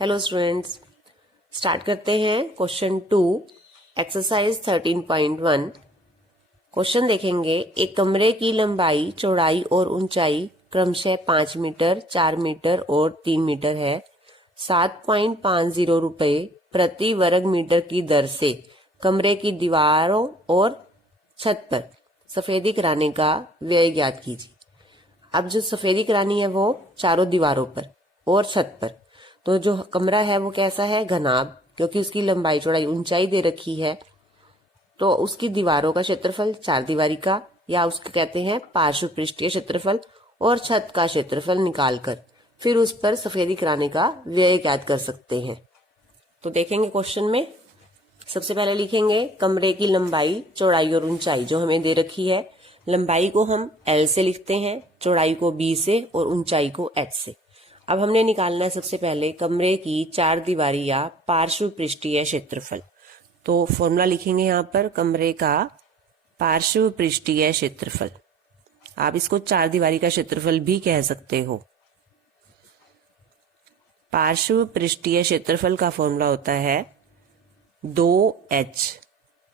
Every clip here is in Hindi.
हेलो स्टूडेंट्स, स्टार्ट करते हैं क्वेश्चन 2 एक्सरसाइज 13.1। क्वेश्चन देखेंगे, एक कमरे की लंबाई, चौड़ाई और ऊंचाई क्रमशः 5 मीटर, 4 मीटर और 3 मीटर है। 7.50 रुपए प्रति वर्ग मीटर की दर से कमरे की दीवारों और छत पर सफेदी कराने का व्यय ज्ञात कीजिए। अब जो सफेदी करानी है वो चारों दीवारों पर और छत पर। तो जो कमरा है वो कैसा है? घनाभ, क्योंकि उसकी लंबाई, चौड़ाई, ऊंचाई दे रखी है। तो उसकी दीवारों का क्षेत्रफल, चार दीवारी का, या उसको कहते हैं पार्श्व पृष्ठीय क्षेत्रफल, और छत का क्षेत्रफल निकालकर फिर उस पर सफेदी कराने का व्यय ज्ञात कर सकते हैं। तो देखेंगे क्वेश्चन में, सबसे पहले लिखेंगे कमरे की लंबाई, चौड़ाई और ऊंचाई जो हमें दे रखी है। लंबाई को हम L से लिखते हैं, चौड़ाई को B से और ऊंचाई को H से। अब हमने निकालना है सबसे पहले कमरे की चार दीवारी या पार्श्व पृष्ठीय क्षेत्रफल। तो फॉर्मूला लिखेंगे यहाँ पर कमरे का पार्श्व पृष्ठीय क्षेत्रफल। आप इसको चार दीवारी का क्षेत्रफल भी कह सकते हो। पार्श्व पृष्ठीय क्षेत्रफल का फॉर्मूला होता है 2H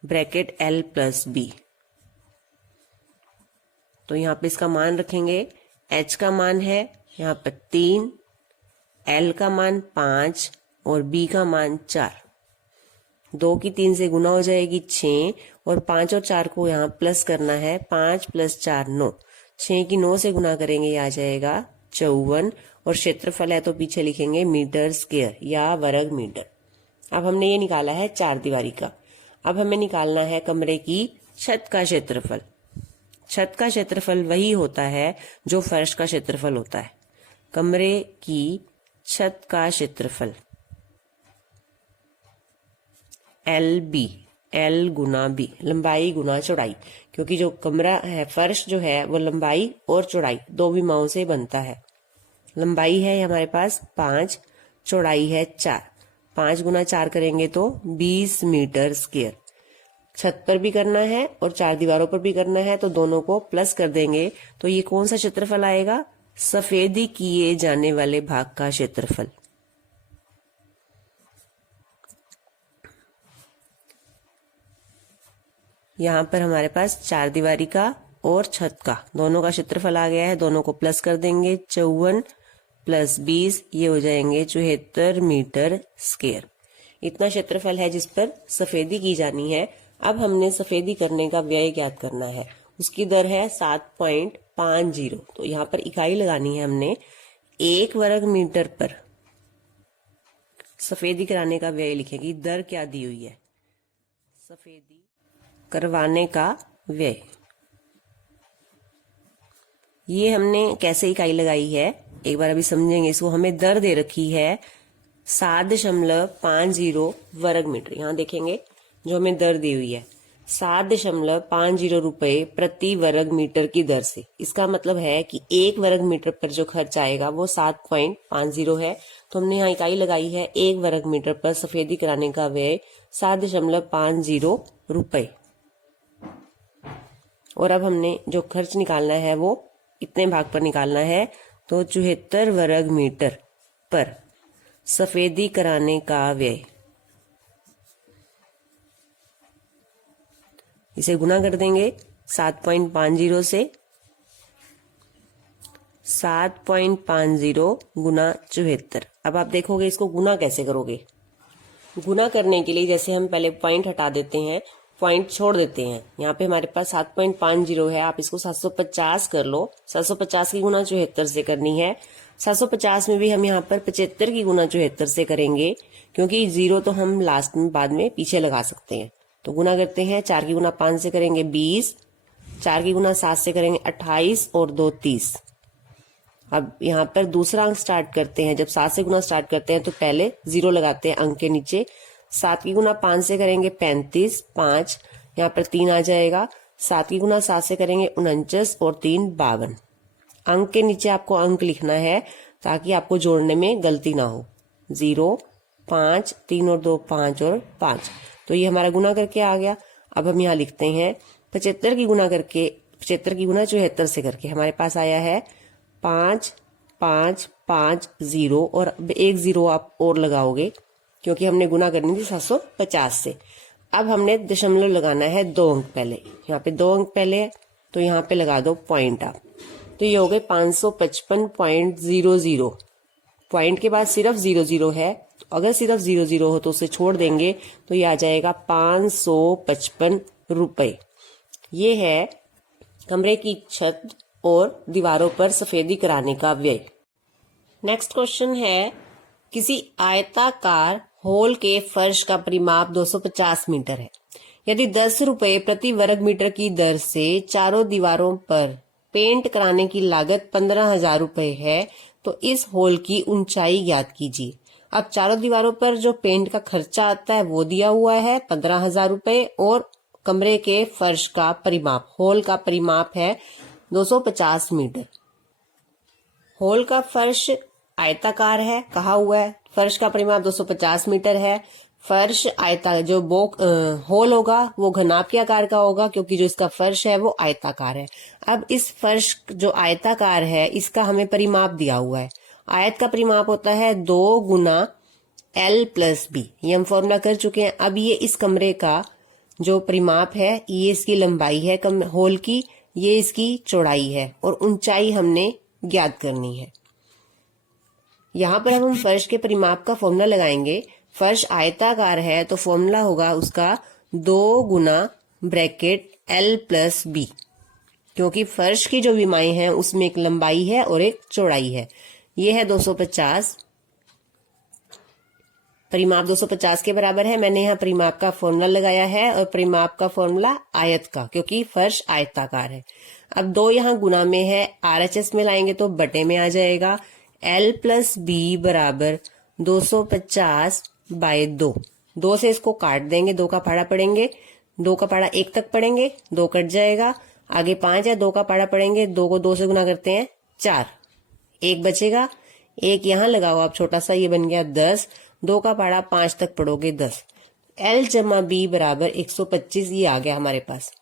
bracket L plus B। तो यहाँ पे इसका मान रखेंगे। H का मान है यहाँ पर 3, L का मान 5 और B का मान 4। 2 की 3 से गुना हो जाएगी 6, और 5 और 4 को यहाँ प्लस करना है। 5 + 4 9, 6 की 9 से गुना करेंगे, ये आ जाएगा 54। और क्षेत्रफल है तो पीछे लिखेंगे मीटर स्क्वायर या वर्ग मीटर। अब हमने ये निकाला है चार दीवारी का। अब हमें निकालना है कमरे की छत का क्षेत्रफल। छत का क्षेत्रफल वही होता है जो फर्श का क्षेत्रफल होता है। कमरे की छत का क्षेत्रफल LB, L गुना B, लंबाई गुना चौड़ाई, क्योंकि जो कमरा है, फर्श जो है वो लंबाई और चौड़ाई दो विमाओं से बनता है। लंबाई है हमारे पास 5, चौड़ाई है 4। 5 गुना 4 करेंगे तो 20 मीटर स्क्वायर। छत पर भी करना है और चार दीवारों पर भी करना है, तो दोनों को प्लस कर देंगे तो ये कौन सा क्षेत्रफल आएगा? सफेदी किए जाने वाले भाग का क्षेत्रफल। यहाँ पर हमारे पास चार दीवारी का और छत का दोनों का क्षेत्रफल आ गया है। दोनों को प्लस कर देंगे, 54 + 20, ये हो जाएंगे 74 मीटर स्क्वायर। इतना क्षेत्रफल है जिस पर सफेदी की जानी है। अब हमने सफेदी करने का व्यय ज्ञात करना है। उसकी दर है 7.50। तो यहाँ पर इकाई लगानी है हमने। 1 वर्ग मीटर पर सफेदी कराने का व्यय लिखेगी। दर क्या दी हुई है? सफेदी करवाने का व्यय। ये हमने कैसे इकाई लगाई है एक बार अभी समझेंगे इसको। हमें दर दे रखी है 7.50 वर्ग मीटर। यहाँ देखेंगे जो हमें दर दी हुई है 7.50 रुपए प्रति वर्ग मीटर की दर से। इसका मतलब है कि 1 वर्ग मीटर पर जो खर्च आएगा वो 7.50 है। तो हमने यहाँ इकाई लगाई है 1 वर्ग मीटर पर सफेदी कराने का व्यय 7.50 रुपए। और अब हमने जो खर्च निकालना है वो इतने भाग पर निकालना है। तो 74 वर्ग मीटर पर सफेदी कराने का व्यय, इसे गुना कर देंगे 7.50 से। 7.50 गुना 74। अब आप देखोगे इसको गुना कैसे करोगे। गुना करने के लिए जैसे हम पहले पॉइंट हटा देते हैं, पॉइंट छोड़ देते हैं। यहाँ पे हमारे पास 7.50 है, आप इसको 750 कर लो। 750 की गुना 74 से करनी है। 750 में भी हम यहाँ पर 75 की गुना 74 से करेंगे, क्योंकि 0 तो हम लास्ट में बाद में पीछे लगा सकते हैं। तो गुना करते हैं। 4 की गुना 5 से करेंगे 20, 4 की गुना 7 से करेंगे 28 और 2 30। अब यहाँ पर दूसरा अंक स्टार्ट करते हैं। जब 7 से गुना स्टार्ट करते हैं तो पहले 0 लगाते हैं अंक के नीचे। 7 की गुना 5 से करेंगे 35, 5 यहाँ पर 3 आ जाएगा। 7 की गुना 7 से करेंगे 49 और 3 52। अंक के नीचे आपको अंक लिखना है ताकि आपको जोड़ने में गलती ना हो। 0, 5, 3 और 2 5 और 5। तो ये हमारा गुना करके आ गया। अब हम यहाँ लिखते हैं 75 की गुना करके, 75 की गुना 74 से करके हमारे पास आया है 5 550 और अब एक 0 आप और लगाओगे क्योंकि हमने गुना करनी थी 750 से। अब हमने दशमलव लगाना है 2 अंक पहले, यहाँ पे 2 अंक पहले है तो यहाँ पे लगा दो पॉइंट आप, तो ये हो गए 555.00। पॉइंट के बाद सिर्फ 00 है, तो अगर सिर्फ 00 हो तो उसे छोड़ देंगे तो ये आ जाएगा 555 रुपए। ये है कमरे की छत और दीवारों पर सफेदी कराने का व्यय। नेक्स्ट क्वेश्चन है, किसी आयताकार हॉल के फर्श का परिमाप 250 मीटर है। यदि 10 रुपए प्रति वर्ग मीटर की दर से चारों दीवारों पर पेंट कराने की लागत 15,000 रुपए है तो इस हॉल की ऊंचाई ज्ञात कीजिए। अब चारों दीवारों पर जो पेंट का खर्चा आता है वो दिया हुआ है 15,000 रुपए और कमरे के फर्श का परिमाप, हॉल का परिमाप है 250 मीटर। हॉल का फर्श आयताकार है, कहा हुआ है, फर्श का परिमाप 250 मीटर है। फर्श जो हॉल होगा वो घनाभ के आकार का होगा क्योंकि जो इसका फर्श है वो आयताकार है। अब इस फर्श जो आयताकार है इसका हमें परिमाप दिया हुआ है। आयत का परिमाप होता है 2 गुना L+B, ये हम फॉर्मूला कर चुके हैं। अब ये इस कमरे का जो परिमाप है, ये इसकी लंबाई है हॉल की, ये इसकी चौड़ाई है और ऊंचाई हमने ज्ञात करनी है। यहाँ पर हम फर्श के परिमाप का फॉर्मूला लगाएंगे। फर्श आयताकार है तो फॉर्मूला होगा उसका 2 गुना ब्रैकेट L+B, क्योंकि फर्श की जो विमाएं हैं उसमें एक लंबाई है और एक चौड़ाई है। ये है 250, परिमाप 250 के बराबर है। मैंने यहाँ परिमाप का फॉर्मूला लगाया है और परिमाप का फॉर्मूला आयत का, क्योंकि फर्श आयताकार है। अब 2 यहाँ गुना में है, RHS में लाएंगे तो बटे में आ जाएगा। L+B बराबर 250/2। 2 से इसको काट देंगे, 2 का पाड़ा पड़ेंगे, 2 का पाड़ा 1 तक पड़ेंगे, 2 कट जाएगा, आगे 5 है, 2 का पाड़ा पड़ेंगे, 2 को 2 से गुना करते हैं 4, 1 बचेगा, 1 यहाँ लगाओ आप छोटा सा, ये बन गया 10, 2 का पाड़ा 5 तक पढ़ोगे 10। L+B बराबर 125, ये आ गया हमारे पास।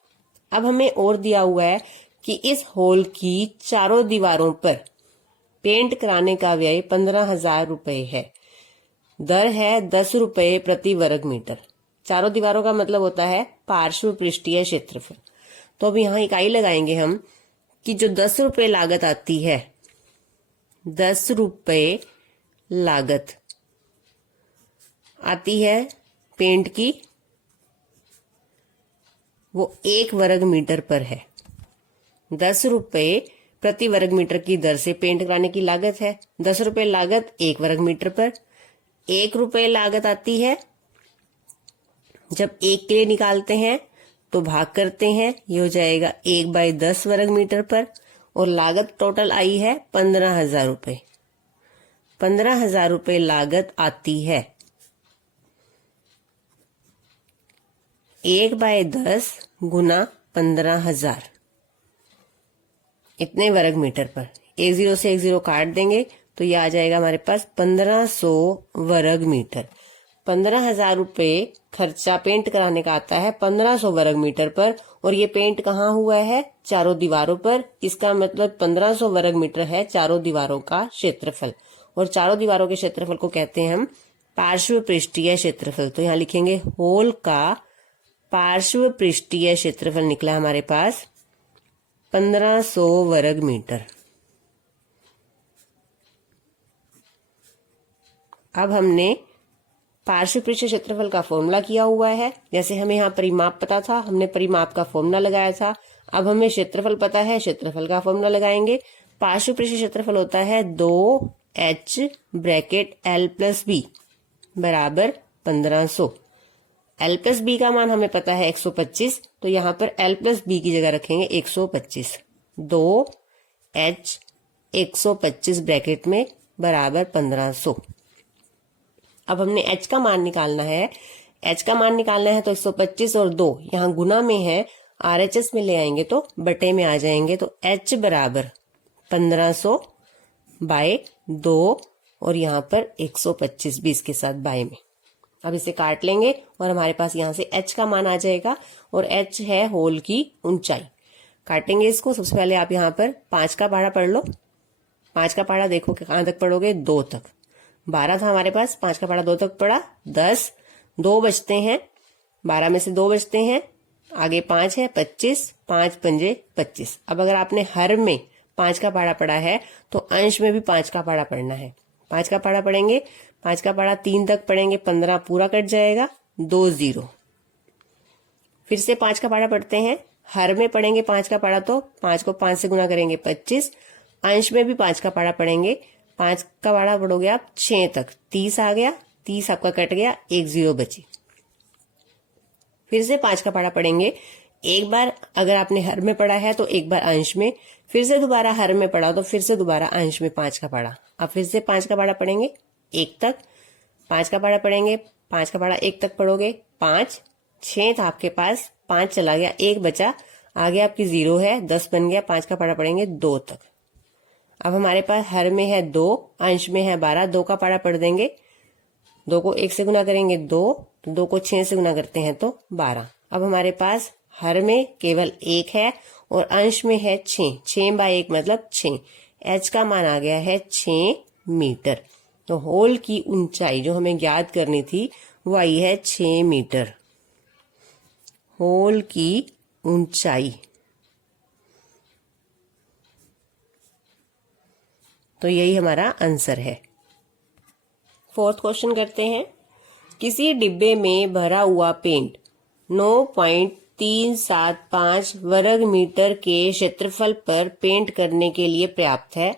अब हमें और दिया हुआ है कि इस हॉल की चारों दीवारों पर पेंट कराने का व्यय 15,000 रुपए है। दर है 10 रुपए प्रति वर्ग मीटर। चारों दीवारों का मतलब होता है पार्श्व पृष्ठीय क्षेत्रफल। तो अब यहाँ इकाई लगाएंगे हम कि जो 10 रुपए लागत आती है, 10 रुपए लागत आती है पेंट की, वो 1 वर्ग मीटर पर है। 10 रुपए प्रति वर्ग मीटर की दर से पेंट कराने की लागत है। 10 रुपए लागत 1 वर्ग मीटर पर, 1 रुपए लागत आती है। जब 1 के लिए निकालते हैं तो भाग करते हैं, ये हो जाएगा 1/10 वर्ग मीटर पर और लागत टोटल आई है 15,000 रुपए। 15,000 रुपए लागत आती है। 1/10 गुना 15,000 इतने वर्ग मीटर पर। 1 0 से 1 0 काट देंगे तो ये आ जाएगा हमारे पास 1500 वर्ग मीटर। 15,000 रुपए खर्चा पेंट कराने का आता है 1500 वर्ग मीटर पर, और ये पेंट कहाँ हुआ है? चारों दीवारों पर। इसका मतलब 1500 वर्ग मीटर है चारों दीवारों का क्षेत्रफल, और चारों दीवारों के क्षेत्रफल को कहते हैं हम पार्श्व पृष्ठीय क्षेत्रफल। तो यहाँ लिखेंगे होल का पार्श्व पृष्ठीय क्षेत्रफल निकला हमारे पास 1500 वर्ग मीटर। अब हमने पार्श्व पृष्ठीय क्षेत्रफल का फॉर्मूला किया हुआ है। जैसे हमें यहाँ परिमाप पता था, हमने परिमाप का फॉर्मूला लगाया था। अब हमें क्षेत्रफल पता है, क्षेत्रफल का फॉर्मूला लगाएंगे। पार्श्व पृष्ठीय क्षेत्रफल होता है 2h ब्रैकेट L+B बराबर 1500। L+B का मान हमें पता है 125, तो यहाँ पर L+B की जगह रखेंगे 125। 2h 125 ब्रैकेट में बराबर 1500। अब हमने h का मान निकालना है। h का मान निकालना है तो 125 और 2 यहाँ गुना में है, RHS में ले आएंगे तो बटे में आ जाएंगे। तो h बराबर 1500 बाय 2 और यहाँ पर 125 भी इसके साथ बाय में। अब इसे काट लेंगे और हमारे पास यहाँ से h का मान आ जाएगा, और h है होल की ऊंचाई। काटेंगे इसको। सबसे पहले आप यहाँ पर 5 का पहाड़ा पढ़ लो। 5 का पहाड़ा देखो कि कहां तक पढ़ोगे, 2 तक। 12 था हमारे पास, 5 का पहाड़ा 2 तक पढ़ा, 10, 2 बचते हैं, 12 में से 2 बचते हैं, आगे 5 है, 25, 5 पंजे 25। अब अगर आपने हर में 5 का पहाड़ा पढ़ा है तो अंश में भी 5 का पहाड़ा पढ़ना है। 5 का पहाड़ा पढ़ेंगे, 5 का पहाड़ा 3 तक पढ़ेंगे, 15 पूरा कट जाएगा, 2 0। फिर से 5 का पहाड़ा पढ़ते हैं, हर में पढ़ेंगे 5 का पहाड़ा तो 5 को 5 से गुना करेंगे 25, अंश में भी 5 का पहाड़ा पढ़ेंगे, 5 का पहाड़ा पढ़ोगे आप 6 तक, 30 आ गया, 30 आपका कट गया, 1 0 बची। फिर से 5 का पहाड़ा पढ़ेंगे, एक बार अगर आपने हर में पढ़ा है तो एक बार अंश में, फिर से दोबारा हर में पढ़ा तो फिर से दोबारा अंश में 5 का पहाड़ा। अब फिर से 5 का पहाड़ा पढ़ेंगे 1 तक, 5 का पहाड़ा पढ़ेंगे, 5 का पहाड़ा 1 तक पढ़ोगे, 5, 6 था आपके पास, 5 चला गया, 1 बचा, आगे आपकी 0 है, 10 बन गया, 5 का पहाड़ा पढ़ेंगे 2 तक। अब हमारे पास हर में है 2, अंश में है 12, 2 का पहाड़ा पढ़ देंगे, 2 को 1 से गुना करेंगे 2, तो 2 को 6 से गुना करते हैं तो 12। अब हमारे पास हर में केवल 1 है और अंश में है 6, 6 बाय 1 मतलब 6, h का मान आ गया है 6 मीटर। तो होल की ऊंचाई जो हमें ज्ञात करनी थी वो आई है 6 मीटर। होल की ऊंचाई, तो यही हमारा आंसर है। 4th क्वेश्चन करते हैं। किसी डिब्बे में भरा हुआ पेंट 9.375 वर्ग मीटर के क्षेत्रफल पर पेंट करने के लिए पर्याप्त है।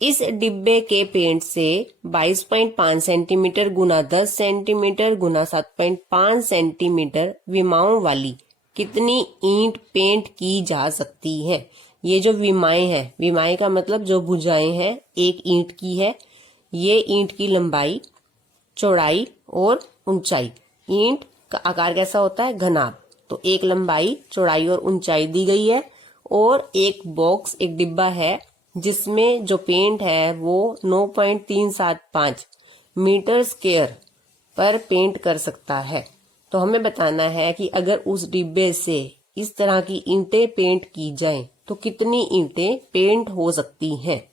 इस डिब्बे के पेंट से 22.5 सेंटीमीटर गुना 10 सेंटीमीटर गुना 7.5 सेंटीमीटर विमाओं वाली कितनी ईंट पेंट की जा सकती है। ये जो विमाएं हैं, विमाएं का मतलब जो भुजाएं हैं, एक ईंट की है। ये ईंट की लंबाई, चौड़ाई और ऊंचाई। ईंट का आकार कैसा होता है, घनाभ। तो एक लंबाई, चौड़ाई और ऊंचाई दी गई है और एक बॉक्स, एक डिब्बा है जिसमें जो पेंट है वो 9.375 मीटर स्क्वायर पर पेंट कर सकता है। तो हमें बताना है कि अगर उस डिब्बे से इस तरह की ईंटें पेंट की जाएं तो कितनी ईंटें पेंट हो सकती हैं।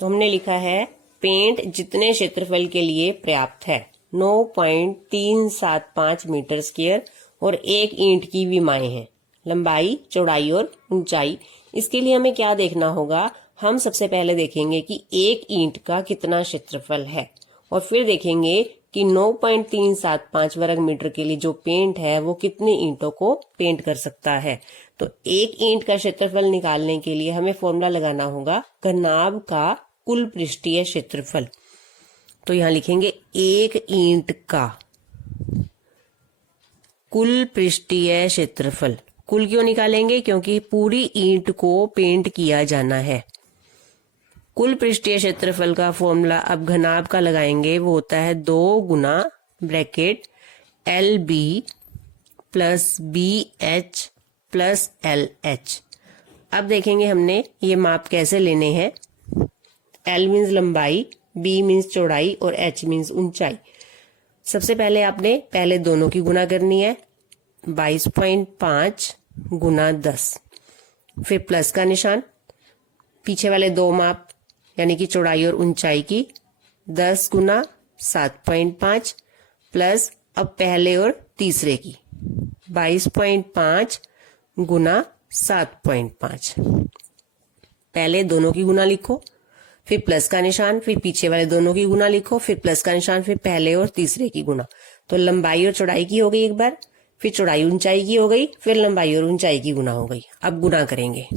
तो हमने लिखा है पेंट जितने क्षेत्रफल के लिए पर्याप्त है 9.375 मीटर स्क्वायर और एक ईंट की विमाएं हैं, लंबाई, चौड़ाई और ऊंचाई। इसके लिए हमें क्या देखना होगा, हम सबसे पहले देखेंगे कि एक ईंट का कितना क्षेत्रफल है और फिर देखेंगे कि 9.375 वर्ग मीटर के लिए जो पेंट है वो कितनी ईंटों को पेंट कर सकता है। तो एक ईंट का क्षेत्रफल निकालने के लिए हमें फॉर्मूला लगाना होगा घनाभ का कुल पृष्ठीय क्षेत्रफल। तो यहां लिखेंगे एक ईंट का कुल पृष्ठीय क्षेत्रफल। कुल क्यों निकालेंगे, क्योंकि पूरी ईंट को पेंट किया जाना है। कुल पृष्ठीय क्षेत्रफल का फॉर्मूला अब घनाभ का लगाएंगे, वो होता है 2 गुना bracket LB plus BH plus LH। अब देखेंगे हमने ये माप कैसे लेने हैं। L मीन्स लंबाई, B मीन्स चौड़ाई और H मीन्स ऊंचाई। सबसे पहले आपने पहले दोनों की गुना करनी है, 22.5 गुना 10, फिर प्लस का निशान, पीछे वाले दो माप यानी कि चौड़ाई और ऊंचाई की, 10 गुना 7.5 प्लस अब पहले और तीसरे की 22.5 गुना 7.5। पहले दोनों की गुना लिखो, फिर प्लस का निशान, फिर पीछे वाले दोनों की गुना लिखो, फिर प्लस का निशान, फिर पहले और तीसरे की गुना। तो लंबाई और चौड़ाई की हो गई एक बार, फिर चौड़ाई ऊंचाई की हो गई, फिर लंबाई और ऊंचाई की गुना हो गई। अब गुना करेंगे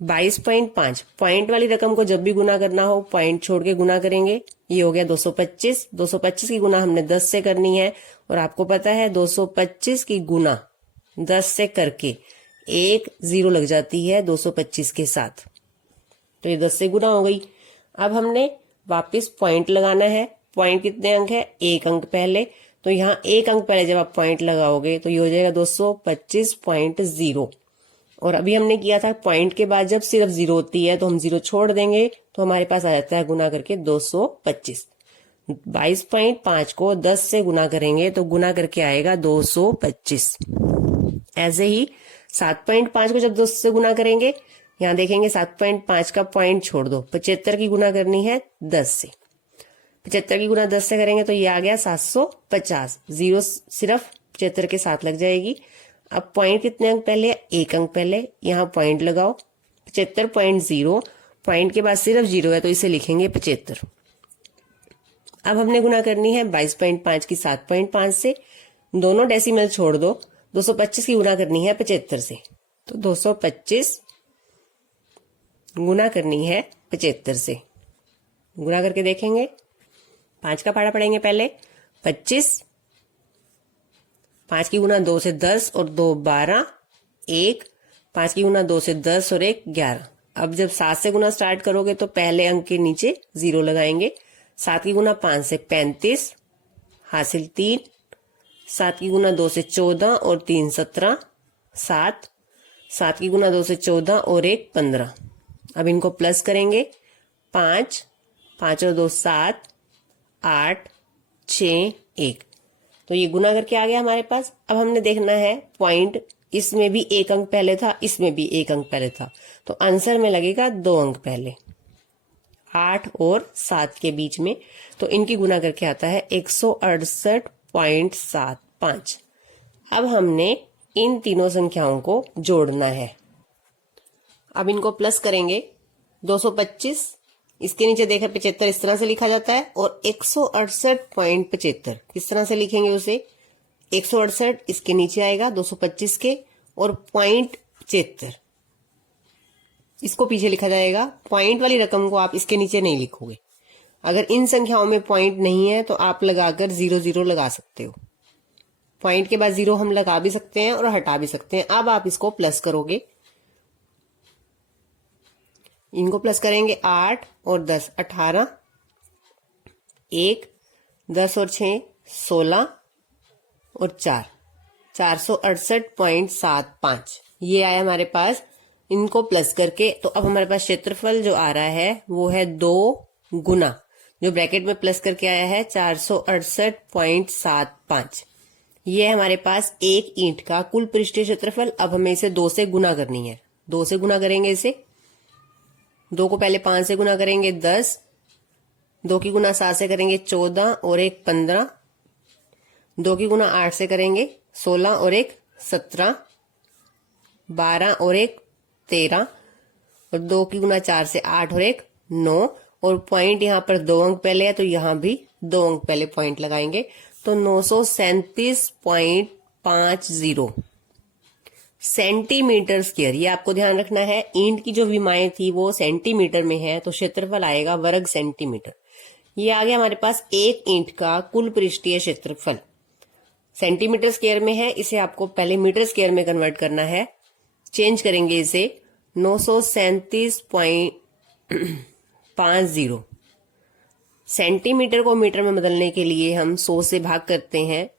22.5, पॉइंट वाली रकम को जब भी गुना करना हो पॉइंट छोड़ के गुना करेंगे। ये हो गया 225, 225 की गुना हमने 10 से करनी है और आपको पता है 225 की गुना 10 से करके एक 0 लग जाती है 225 के साथ, तो ये 10 से गुना हो गई। अब हमने वापस पॉइंट लगाना है। पॉइंट कितने अंक है, 1 अंक पहले, तो यहाँ 1 अंक पहले जब आप पॉइंट लगाओगे तो ये हो जाएगा 225.0। और अभी हमने किया था पॉइंट के बाद जब सिर्फ 0 होती है तो हम 0 छोड़ देंगे, तो हमारे पास आ जाता है गुना करके 225। 22.5 को 10 से गुना करेंगे तो गुना करके आएगा 225। ऐसे ही 7.5 को जब 10 से गुना करेंगे यहाँ देखेंगे 7.5 का पॉइंट छोड़ दो, 75 की गुना करनी है 10 से। 75 की गुना 10 से करेंगे तो ये आ गया 750। जीरो सिर्फ 75 के साथ लग जाएगी। अब पॉइंट कितने अंक पहले? एक अंक पहले, यहाँ पॉइंट लगाओ 75.0, पॉइंट के बाद सिर्फ जीरो है तो इसे लिखेंगे 75। अब हमने गुना करनी है 22.5 की 7.5 से, दोनों डेसिमल छोड़ दो, 225 की गुना करनी है 75 से, तो 225 गुना करनी है 75 से। गुना करके देखेंगे, 5 का पहाड़ा पढ़ेंगे पहले, 25, 5 की गुना 2 से 10 और 2 12, 1, 5 की गुना 2 से 10 और 1 11। अब जब 7 से गुना स्टार्ट करोगे तो पहले अंक के नीचे 0 लगाएंगे। 7 की गुना 5 से 35, हासिल 3, 7 की गुना 2 से 14 और 3 17, 7, 7 की गुना 2 से 14 और 1 15। अब इनको प्लस करेंगे, 5, 5 और 2 7, 8, 6, 1, तो ये गुना करके आ गया हमारे पास। अब हमने देखना है पॉइंट, इसमें भी एक अंक पहले था, इसमें भी एक अंक पहले था, तो आंसर में लगेगा 2 अंक पहले, 8 और 7 के बीच में, तो इनकी गुना करके आता है 168.75। अब हमने इन तीनों संख्याओं को जोड़ना है। अब इनको प्लस करेंगे, 225 इसके नीचे देखा 75 इस तरह से लिखा जाता है, और 168.75 किस तरह से लिखेंगे उसे? 168 इसके नीचे आएगा 225 के, और पॉइंट 75 इसको पीछे लिखा जाएगा। पॉइंट वाली रकम को आप इसके नीचे नहीं लिखोगे। अगर इन संख्याओं में पॉइंट नहीं है तो आप लगाकर 0 लगा सकते हो। पॉइंट के बाद 0 हम लगा भी सकते हैं और हटा भी सकते हैं। अब आप इसको प्लस करोगे, इनको प्लस करेंगे, 8 और 10 18, 1, 10 और 6 16 और 4 468.75 ये आया हमारे पास इनको प्लस करके। तो अब हमारे पास क्षेत्रफल जो आ रहा है वो है 2 गुना जो ब्रैकेट में प्लस करके आया है 468.75। ये है हमारे पास एक ईंट का कुल पृष्ठीय क्षेत्रफल। अब हमें इसे 2 से गुना करनी है। 2 से गुना करेंगे इसे, 2 को पहले 5 से गुना करेंगे 10, 2 की गुना 7 से करेंगे 14 और 1 15, 2 की गुना 8 से करेंगे 16 और 1 17, 12 और 1 13, और 2 की गुना 4 से 8 और 1 9, और पॉइंट यहाँ पर 2 अंक पहले है तो यहाँ भी 2 अंक पहले पॉइंट लगाएंगे, तो 937.50 सेंटीमीटर स्क्वायर। ये आपको ध्यान रखना है, ईंट की जो विमाएं थी वो सेंटीमीटर में है तो क्षेत्रफल आएगा वर्ग सेंटीमीटर। ये आ गया हमारे पास एक ईंट का कुल पृष्ठीय क्षेत्रफल। सेंटीमीटर स्क्वायर में है, इसे आपको पहले मीटर स्क्वायर में कन्वर्ट करना है। चेंज करेंगे इसे, 937.50 सेंटीमीटर को मीटर में बदलने के लिए हम 100 से भाग करते हैं।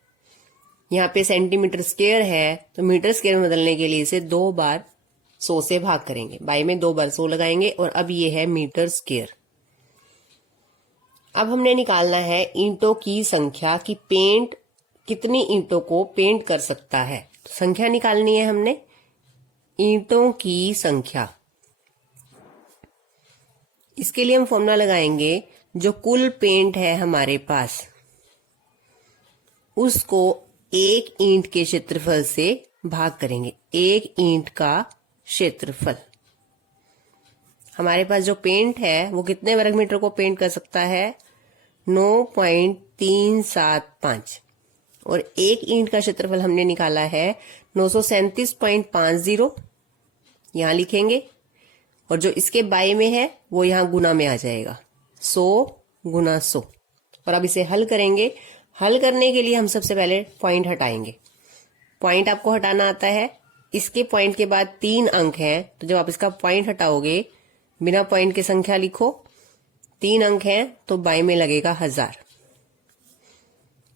यहाँ पे सेंटीमीटर स्क्वायर है तो मीटर स्क्वायर में बदलने के लिए इसे 2 बार 100 से भाग करेंगे। बाई में 2 बार 100 लगाएंगे और अब ये है मीटर स्क्वायर। अब हमने निकालना है ईंटों की संख्या कि पेंट कितनी ईंटों को पेंट कर सकता है। तो संख्या निकालनी है हमने, ईंटों की संख्या। इसके लिए हम फॉर्मूला लगाएंगे, जो कुल पेंट है हमारे पास उसको एक ईंट के क्षेत्रफल से भाग करेंगे। एक ईंट का क्षेत्रफल, हमारे पास जो पेंट है वो कितने वर्ग मीटर को पेंट कर सकता है? 9.375, और एक ईंट का क्षेत्रफल हमने निकाला है 937.50, यहां लिखेंगे, और जो इसके बाई में है वो यहां गुना में आ जाएगा, 100 गुना 100। और अब इसे हल करेंगे। हल करने के लिए हम सबसे पहले पॉइंट हटाएंगे। पॉइंट आपको हटाना आता है। इसके पॉइंट के बाद 3 अंक हैं, तो जब आप इसका पॉइंट हटाओगे, बिना पॉइंट के संख्या लिखो, 3 अंक हैं तो बाई में लगेगा 1000।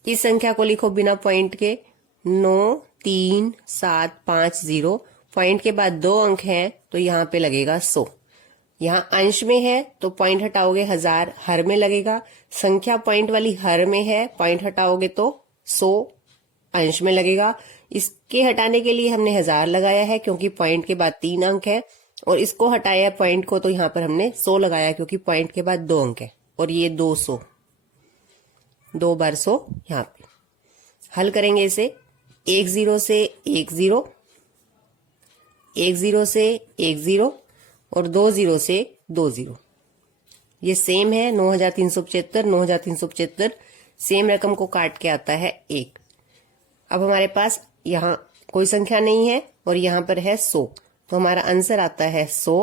इस संख्या को लिखो बिना पॉइंट के, 93750, पॉइंट के बाद 2 अंक हैं तो यहाँ पे लगेगा 100। यहाँ अंश में है तो पॉइंट हटाओगे 1000 हर में लगेगा। संख्या पॉइंट वाली हर में है, पॉइंट हटाओगे तो 100 अंश में लगेगा। इसके हटाने के लिए हमने 1000 लगाया है क्योंकि पॉइंट के बाद 3 अंक है, और इसको हटाया पॉइंट को, तो यहां पर हमने 100 लगाया क्योंकि पॉइंट के बाद 2 अंक है, और ये 200, 2 बार 100 यहां पे। हल करेंगे इसे, 1 0 से 1 0, 1 0 से 1 0 और 2 0 से 2 0। ये सेम है 9375, 9375 सेम रकम को काट के आता है 1। अब हमारे पास यहाँ कोई संख्या नहीं है और यहाँ पर है 100, तो हमारा आंसर आता है 100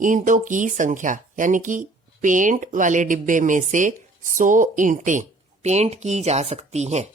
ईंटों की संख्या, यानी कि पेंट वाले डिब्बे में से 100 ईंटें पेंट की जा सकती हैं।